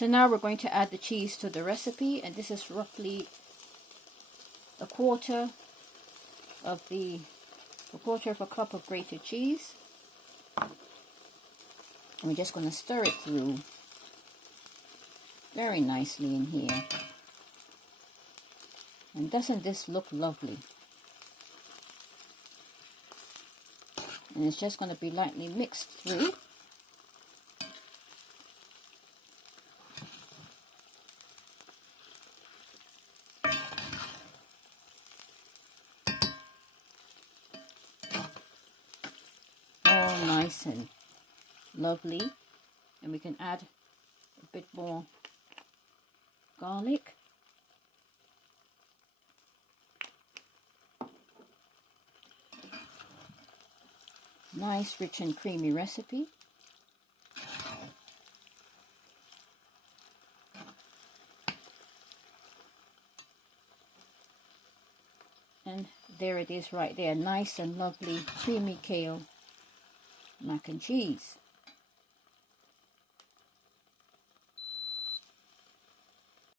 So now we're going to add the cheese to the recipe, and this is roughly a quarter of a cup of grated cheese. And we're just going to stir it through very nicely in here. And doesn't this look lovely? And it's just going to be lightly mixed through. All nice and lovely. And we can add a bit more garlic. Nice, rich and creamy recipe. And there it is right there. Nice and lovely creamy kale mac and cheese.